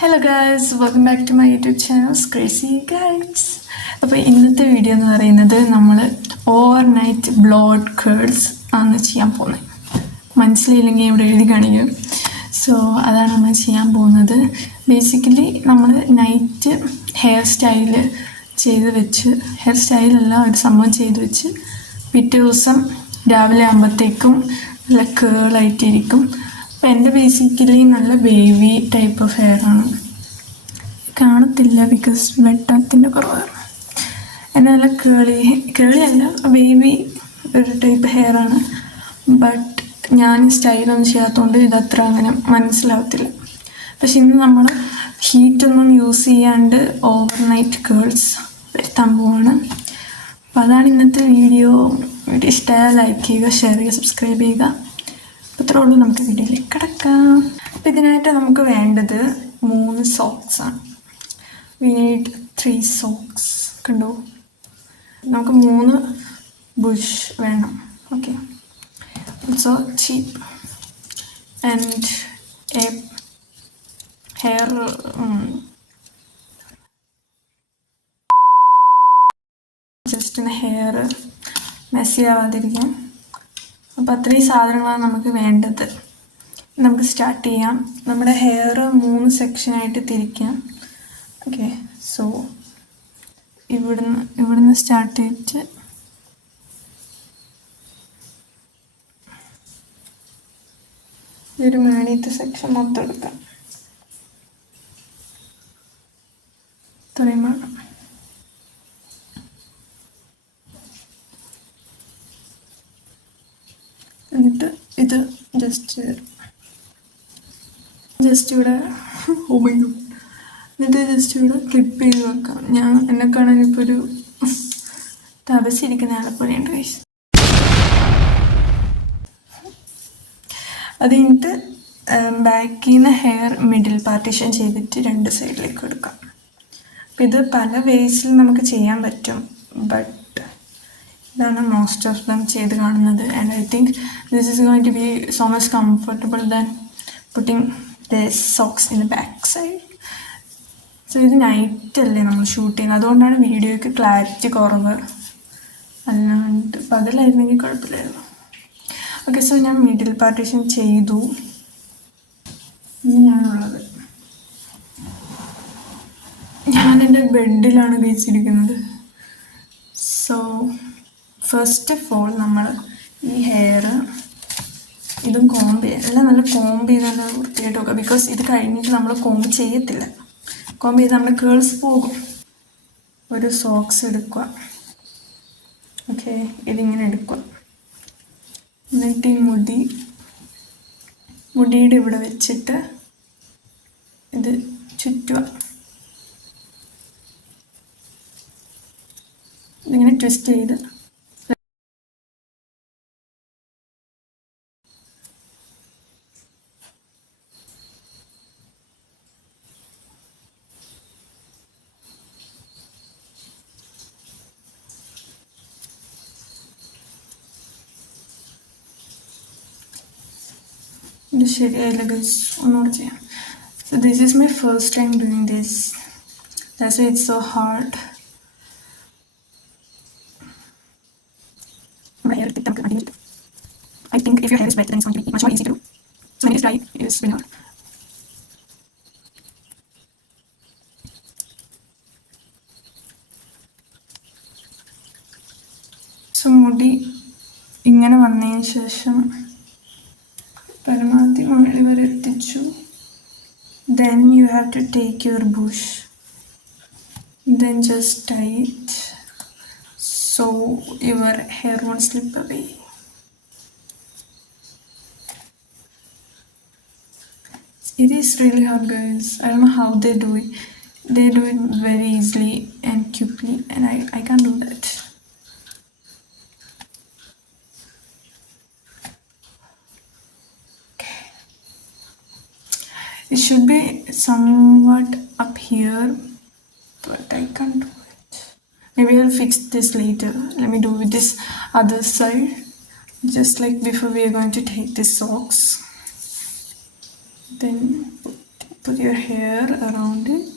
Hello guys, welcome back to my YouTube channel crazy guides. അപ്പോൾ ഇന്നത്തെ video എന്ന് പറയുന്നത് നമ്മൾ ഓവർ നൈറ്റ് ബ്ലോഡ് കേൾസ് ആണ് ചെയ്യാൻ പോകുന്നത്. മനസ്സിലായില്ലെങ്കിൽ ഇവിടെ എഴുതി കാണിക്കും. സോ അതാണ് നമ്മൾ ചെയ്യാൻ പോകുന്നത്. ബേസിക്കലി നമ്മൾ നൈറ്റ് ഹെയർ സ്റ്റൈല് ചെയ്ത് വെച്ച്, ഹെയർ സ്റ്റൈലല്ല ഒരു സംഭവം ചെയ്ത് വെച്ച് പിറ്റേ ദിവസം രാവിലെ ആകുമ്പോഴത്തേക്കും നല്ല കേളായിട്ടിരിക്കും. അപ്പോൾ എൻ്റെ ബേസിക്കലി നല്ല ബേബി ടൈപ്പ് ഓഫ് ഹെയർ ആണ്. കാണത്തില്ല ബിക്കോസ് വെട്ടത്തിൻ്റെ കുറവാണ്. എൻ്റെ നല്ല കേളിയല്ല, ബേബി ഒരു ടൈപ്പ് ഹെയർ ആണ്. ബട്ട് ഞാൻ സ്റ്റൈലൊന്നും ചെയ്യാത്തതുകൊണ്ട് ഇതത്ര അങ്ങനെ മനസ്സിലാവത്തില്ല. പക്ഷെ ഇന്ന് നമ്മൾ ഹീറ്റൊന്നും യൂസ് ചെയ്യാണ്ട് ഓവർ നൈറ്റ് കേൾസ് വരുത്താൻ പോവാണ്. അപ്പോൾ അതാണ് ഇന്നത്തെ വീഡിയോ. വീഡിയോ ഇഷ്ടമായ ലൈക്ക് ചെയ്യുക, ഷെയർ ചെയ്യുക, സബ്സ്ക്രൈബ് ചെയ്യുക. അത്രേ ഉള്ളൂ. നമുക്ക് വീഡിയോയിലേക്ക് കിടക്കാം. അപ്പോൾ ഇതിനായിട്ട് നമുക്ക് വേണ്ടത് 3 സോക്സാണ്. We need 3 socks. കണ്ടോ, നമുക്ക് 3 ബുഷ് വേണം. ഓക്കെ, സോ ചീപ്പ് and hair just hair messy ആവാതിരിക്കാൻ. അപ്പോൾ അത്രയും സാധനങ്ങളാണ് നമുക്ക് വേണ്ടത്. നമുക്ക് സ്റ്റാർട്ട് ചെയ്യാം. നമ്മുടെ ഹെയർ 3 സെക്ഷനായിട്ട് തിരിക്കാം. ഓക്കെ, സോ ഇവിടുന്ന് സ്റ്റാർട്ട് ചെയ്തിട്ട് ഇതൊരു മേളത്തെ സെക്ഷൻ മൊത്തം എടുക്കാം. ഇത്രയും വേണം. എന്നിട്ട് ഇത് ജസ്റ്റ് ഇവിടെ എന്നിട്ട് ജസ്റ്റ് ഇവിടെ ക്ലിപ്പ് ചെയ്ത് വെക്കാം. എന്നെ കാണാൻ ഇപ്പോൾ ഒരു തപസിരിക്കുന്ന ആളെപ്പോലെയുണ്ട് ഗൈസ്. അത് കഴിഞ്ഞിട്ട് ബാക്കിൽ നിന്ന് ഹെയർ മിഡിൽ പാർട്ടീഷൻ ചെയ്തിട്ട് 2 സൈഡിലേക്ക് എടുക്കാം. അപ്പം ഇത് പല വേസിൽ നമുക്ക് ചെയ്യാൻ പറ്റും. ബട്ട് ഇതാണ് മോസ്റ്റ് ഓഫ് ദം ചെയ്ത് കാണുന്നത്. And I think this is going to be so much comfortable than putting the socks in the back side. So ഇത് നൈറ്റല്ലേ നമ്മൾ ഷൂട്ട് ചെയ്യുന്നത്, അതുകൊണ്ടാണ് വീഡിയോയ്ക്ക് ക്ലാരിറ്റി കുറവ്. അല്ലാണ്ട് പകലായിരുന്നെങ്കിൽ കുഴപ്പമില്ലായിരുന്നു. ഓക്കെ, സോ ഞാൻ മിഡിൽ പാർട്ടീഷൻ ചെയ്തു. ഇങ്ങനെയാണുള്ളത്. ഞാൻ എൻ്റെ ബെഡിലാണ് കഴിച്ചിരിക്കുന്നത്. സോ ഫസ്റ്റ് ഓഫ് ഓൾ നമ്മൾ ഈ ഹെയർ ഇതും കോംബ് ചെയ്യാം. എല്ലാം നല്ല കോംബ് ചെയ്ത് നല്ല വൃത്തിയായിട്ട് വെക്കുക. ബിക്കോസ് ഇത് കഴിഞ്ഞിട്ട് നമ്മൾ കോംബ് ചെയ്യത്തില്ല. കോംബ് ചെയ്ത് നമ്മുടെ കേൾസ് പോകും. ഒരു സോക്സ് എടുക്കുക. ഓക്കെ, ഇതിങ്ങനെ എടുക്കുക. എന്നിട്ട് ഈ മുടിയുടെ ഇവിടെ വെച്ചിട്ട് ഇത് ചുറ്റുക. ഇതിങ്ങനെ ട്വിസ്റ്റ് ചെയ്ത് ഇത് ശരിയായില്ല ഗൈസ്, ഒന്നുകൂടെ ചെയ്യാം. So this is my first time doing this. That's why it's so hard. I think if your hair is wet, then it's going to be much more easy to do. So when it is dry, it is really hard. So മുടി ഇങ്ങനെ വന്നതിന് ശേഷം പരമാവധി മുകളിൽ വരെ എത്തിച്ചു. Then you have to take your bush, then just tie it so your hair won't slip away. It is really hard guys. I don't know how they do it. They do it very easily and quickly, and I can't do that. Okay, it should be somewhat up here, but I can't do it. Maybe I'll fix this later. Let me do with this other side. Just like before, we are going to take this socks, then put it put your hair around it.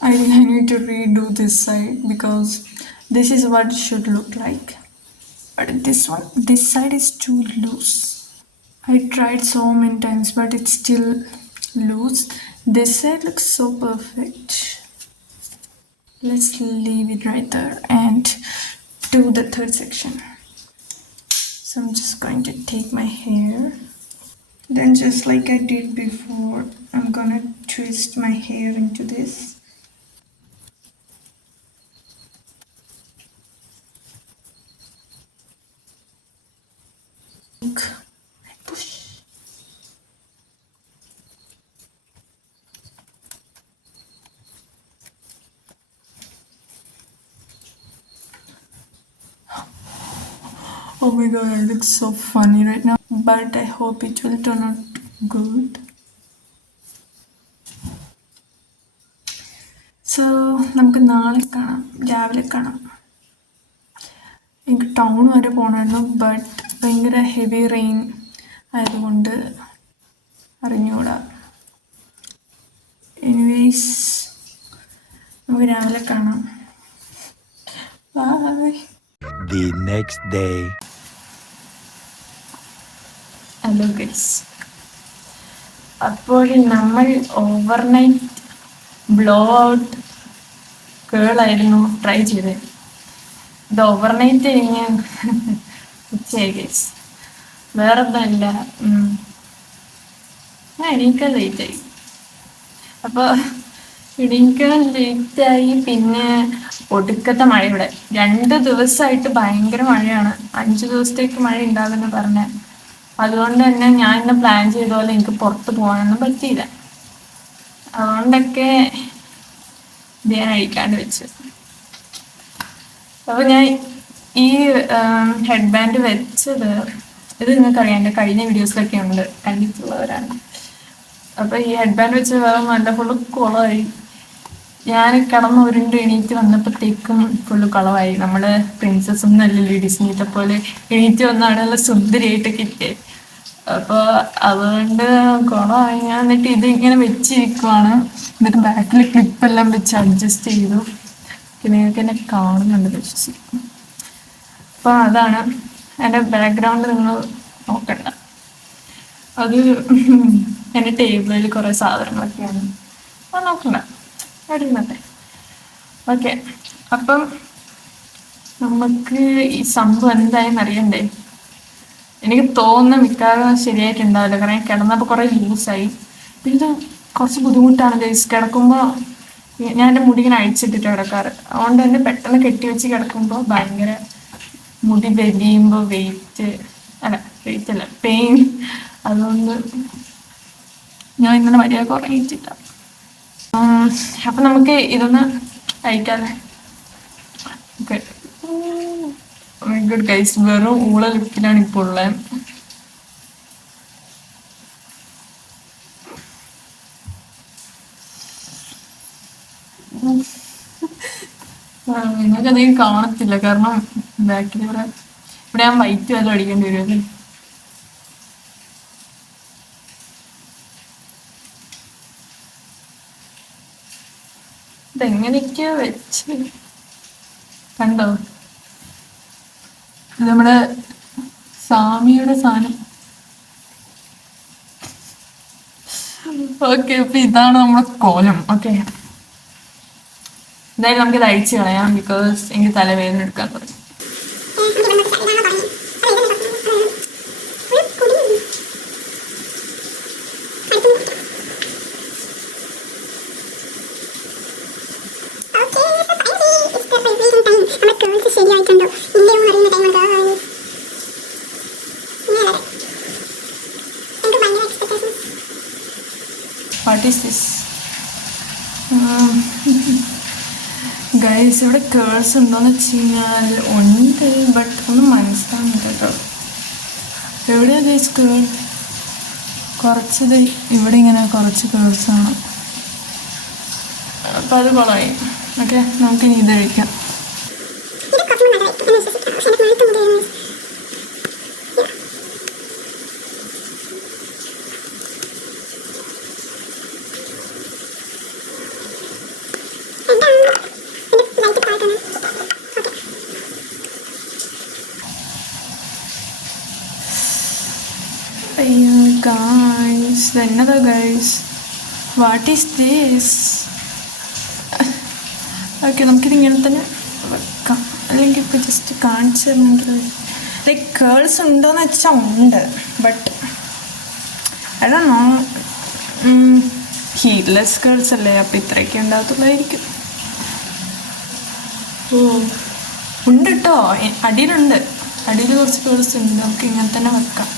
I think I need to redo this side because this is what it should look like. But this side is too loose. I tried so many times, but it's still loose. This side looks so perfect. Let's leave it right there and do the third section. So I'm just going to take my hair. Then just like I did before, I'm gonna twist my hair into this. Push. Oh my god, I look so funny right now, but I hope it will turn out good. So നമുക്ക് നാളെ കാണാം, രാവിലെ കാണാം. എനിക്ക് town വരെ പോകണമായിരുന്നു, but ഭയങ്കര heavy rain ആയതുകൊണ്ട് അറിഞ്ഞുകൂടാ. എനിവേയ്സ് നമുക്ക് രാവിലെ കാണാം. Bye. The next day. Hello guys, അപ്പോൾ നമ്മൾ ഓവർനൈറ്റ് ബ്ലോ ഔട്ട് കേളായിരുന്നു ട്രൈ ചെയ്തത്. ഇത് ഓവർനൈറ്റ് കഴിഞ്ഞ് ഉച്ചയായി ഗൈസ്. വേറെ ഒന്നുമില്ല, എണീക്കാൻ ലേറ്റായി. അപ്പോൾ എണീക്കാൻ ലേറ്റായി. പിന്നെ ഒടുക്കത്തെ മഴ ഇവിടെ 2 ദിവസമായിട്ട് ഭയങ്കര മഴയാണ്. 5 ദിവസത്തേക്ക് മഴ ഉണ്ടാകുമെന്ന് പറഞ്ഞ. അതുകൊണ്ട് തന്നെ ഞാൻ ഇന്ന് പ്ലാൻ ചെയ്ത പോലെ എനിക്ക് പുറത്ത് പോകാനൊന്നും പറ്റിയില്ല. അതുകൊണ്ടൊക്കെ ഞാൻ അഴിക്കാണ്ട് വെച്ചു. അപ്പോൾ ഞാൻ ഈ ഹെഡ് ബാൻഡ് വെച്ചത്, ഇത് നിങ്ങൾക്കറിയാം, എൻ്റെ കഴിഞ്ഞ വീഡിയോസിലൊക്കെ ഉണ്ട്, കണ്ടിട്ടുള്ളവരാണ്. അപ്പോൾ ഈ ഹെഡ് ബാൻഡ് വെച്ച് വേറെ നല്ല ഫുള്ള് കുളമായി. ഞാൻ കിടന്ന് ഉരുണ്ട് എണീറ്റ് വന്നപ്പോഴത്തേക്കും ഫുള്ള് കളവായി. നമ്മൾ പ്രിൻസസ് ഒന്നും അല്ലല്ലോ ഡിസ്നിത്തെ പോലെ എണീറ്റ് വന്നാണ് നല്ല സുന്ദരിയായിട്ടൊക്കെ ഇരിക്കേ. അപ്പോൾ അതുകൊണ്ട് കുളമായി. ഞാൻ എന്നിട്ട് ഇത് ഇങ്ങനെ വെച്ചിരിക്കുവാണ്. എന്നിട്ട് ബാക്കിൽ ക്ലിപ്പെല്ലാം വെച്ച് അഡ്ജസ്റ്റ് ചെയ്തു. നിങ്ങൾക്ക് എന്നെ കാണുന്നുണ്ട് വിശ്വസിക്കും. അപ്പോൾ അതാണ് എൻ്റെ ബാക്ക്ഗ്രൗണ്ട്, നിങ്ങൾ നോക്കണ്ട. അത് എൻ്റെ ടേബിളിൽ കുറേ സാധനങ്ങളൊക്കെയാണ്, അത് നോക്കണ്ട, എടുക്കുന്നതെ. ഓക്കെ, അപ്പം നമുക്ക് ഈ സംഭവം എന്തായെന്ന് അറിയണ്ടേ. എനിക്ക് തോന്നുന്ന മിക്കവാറും ശരിയായിട്ടുണ്ടാവില്ല, കാരണം കിടന്നപ്പോൾ കുറേ ലൂസായി. പിന്നെ ഇത് കുറച്ച് ബുദ്ധിമുട്ടാണ് ഗൈസ്. കിടക്കുമ്പോൾ ഞാൻ എൻ്റെ മുടി ഇങ്ങനെ അഴിച്ചിട്ടിട്ട് കിടക്കാറ്. അതുകൊണ്ട് തന്നെ പെട്ടെന്ന് കെട്ടി വെച്ച് കിടക്കുമ്പോൾ ഭയങ്കര മുടി വലിയുമ്പോൾ വെയിറ്റ് അല്ല പെയിൻ. അതുകൊണ്ട് ഞാൻ ഇന്നലെ മര്യാദ കുറയിച്ചില്ല. അപ്പം നമുക്ക് ഇതൊന്ന് അഴിക്കാല്ലേ. ഓക്കെ, ഗുഡ് ഗൈസ്, വെറും ഊള ലുക്കിലാണ് ഇപ്പോൾ ഉള്ളത്. നിങ്ങൾക്കധികം കാണത്തില്ല, കാരണം ബാക്കിൽ ഇവിടെ ഞാൻ വൈറ്റ് വല്ലതും അടിക്കേണ്ടി വരുമല്ലേ. ഇതെങ്ങനെയൊക്കെയാ വെച്ച് കണ്ടോ? ഇത് നമ്മുടെ സാമിയുടെ സാധനം. ഓക്കെ, അപ്പൊ ഇതാണ് നമ്മുടെ കോലം. ഓക്കെ, എന്തായാലും നമുക്കിത് അഴിച്ചു കളയാം, ബിക്കോസ് എനിക്ക് തലവേദന എടുക്കാൻ തുടങ്ങി. What is this guys? ഇവിടെ കേൾസ് ഉണ്ടോയെന്ന് വെച്ച് കഴിഞ്ഞാൽ ഉണ്ട്, ബട്ട് ഒന്നും മനസ്സിലാവുന്നില്ല കേട്ടോ. എവിടെയാണ് ഗൈസ് കേൾ? കുറച്ചത് ഇവിടെ ഇങ്ങനെ കുറച്ച് കേൾസാണ്. അപ്പം അത് കൊളായി. ഓക്കെ, നമുക്കിനി ഇത് കഴിക്കാം. അയ്യോ ഗൈസ്, എന്നതാ guys? What is this? Okay, നമുക്കിത് ഇങ്ങനെ തന്നെ വെക്കാം. അല്ലെങ്കിൽ ഇപ്പോൾ ജസ്റ്റ് കാണിച്ചു തരണമെങ്കിൽ ലൈക്ക് കേൾസ് ഉണ്ടോയെന്ന് വെച്ചാൽ ഉണ്ട്, but I don't know. Heatless curls അല്ലേ, അപ്പോൾ ഇത്രയൊക്കെ ഉണ്ടാകത്തുള്ളായിരിക്കും. ഓ ഉണ്ട് കേട്ടോ, അടിയിലുണ്ട്. അടിയിൽ കുറച്ച് കേൾസ് ഉണ്ട്. നമുക്ക് ഇങ്ങനെ തന്നെ വെക്കാം.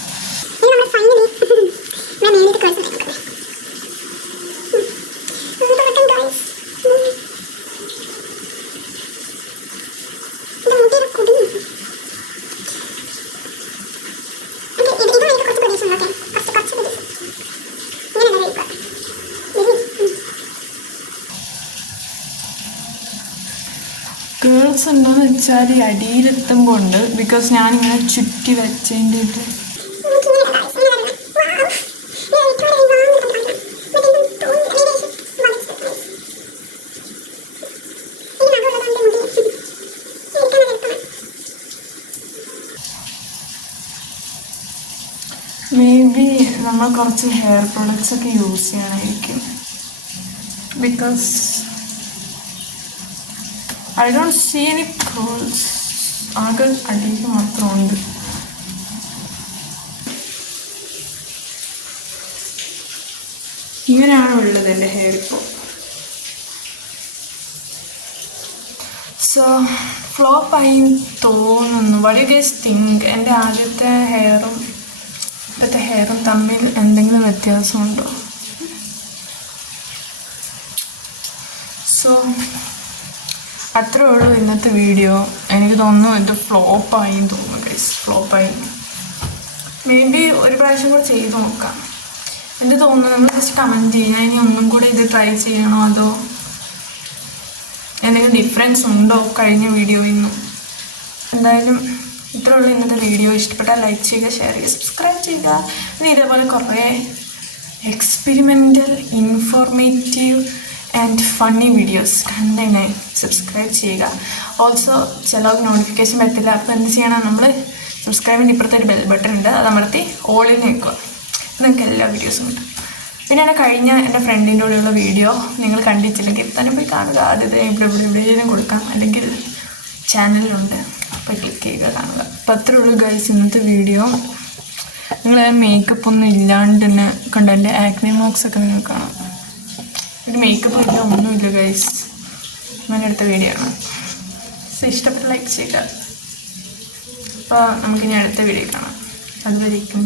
കേൾസ് ഉണ്ടോയെന്ന് വെച്ചാൽ അടിയിലെത്തുമ്പോൾ ഉണ്ട്, ബിക്കോസ് ഞാനിങ്ങനെ ചുറ്റി വെച്ചതിൻ്റെ മേ ബി നമ്മൾ കുറച്ച് ഹെയർ പ്രൊഡക്ട്സ് ഒക്കെ യൂസ് ചെയ്യണമായിരിക്കും. Because I don't see any curls. ആകെ അടിയിൽ മാത്രമുണ്ട്. ഇങ്ങനെയാണ് ഉള്ളത് എൻ്റെ ഹെയർ ഇപ്പോൾ. സോ ഫ്ലോപ്പായി തോന്നുന്നു. What you guys think? എൻ്റെ ആദ്യത്തെ ഹെയറും ഇപ്പോഴത്തെ ഹെയറും തമ്മിൽ എന്തെങ്കിലും വ്യത്യാസമുണ്ടോ? സോ അത്രേ ഉള്ളൂ ഇന്നത്തെ വീഡിയോ. എനിക്ക് തോന്നുന്നു ഇത് ഫ്ലോപ്പായി തോന്നുന്നു ഗൈസ്, ഫ്ലോപ്പായി. മേ ബി ഒരു പ്രാവശ്യം കൂടെ ചെയ്ത് നോക്കാം. എന്ത് തോന്നുന്നു? നമ്മൾ ജസ്റ്റ് കമൻറ്റ് ചെയ്യുക. ഇനി ഒന്നും കൂടെ ഇത് ട്രൈ ചെയ്യണോ, അതോ എന്തെങ്കിലും ഡിഫറൻസ് ഉണ്ടോ കഴിഞ്ഞ വീഡിയോയിൽ നിന്നും? എന്തായാലും ഇത്രേ ഉള്ളൂ ഇന്നത്തെ വീഡിയോ. ഇഷ്ടപ്പെട്ടാൽ ലൈക്ക് ചെയ്യുക, ഷെയർ ചെയ്യുക, സബ്സ്ക്രൈബ് ചെയ്യുക. ഇനി ഇതേപോലെ കുറേ experimental, informative and funny videos കണ്ടതിനായി സബ്സ്ക്രൈബ് ചെയ്യുക. ഓൾസോ ചിലർക്ക് നോട്ടിഫിക്കേഷൻ പറ്റില്ല. അപ്പോൾ എന്ത് ചെയ്യണം? നമ്മൾ സബ്സ്ക്രൈബിൻ്റെ ഇപ്പുറത്തെ ഒരു ബെൽ ബട്ടൺ ഉണ്ട്, അത് അമർത്തി ഓളിൽ നിൽക്കുക. നിങ്ങൾക്ക് എല്ലാ വീഡിയോസും കിട്ടും. പിന്നെ എൻ്റെ കഴിഞ്ഞ എൻ്റെ ഫ്രണ്ടിൻ്റെ കൂടെയുള്ള വീഡിയോ നിങ്ങൾ കണ്ടിട്ടില്ലെങ്കിൽ തന്നെ പോയി കാണുക. ആദ്യത്തെ ഇവിടെ കൊടുക്കാം, അല്ലെങ്കിൽ ചാനലിലുണ്ട്, അപ്പോൾ ക്ലിക്ക് ചെയ്യുക, കാണുക. അപ്പോൾ അത്രേ ഉള്ളൂ ഗൈസ് ഇന്നത്തെ വീഡിയോ. നിങ്ങൾ മേക്കപ്പ് ഒന്നും ഇല്ലാണ്ട് തന്നെ കണ്ടോ എൻ്റെ ആക്നെ മാർക്സ് ഒക്കെ നിങ്ങൾ കാണാം. ഒരു മേക്കപ്പ് ഇല്ല, ഒന്നുമില്ല ഗൈസ്. അങ്ങനെ അടുത്ത വീഡിയോ ആണ്. സോ ഇഷ്ടപ്പെട്ട ലൈക്ക് ചെയ്യുക. അപ്പോൾ നമുക്കിനി അടുത്ത വീഡിയോ കാണാം. അതുവരേക്കും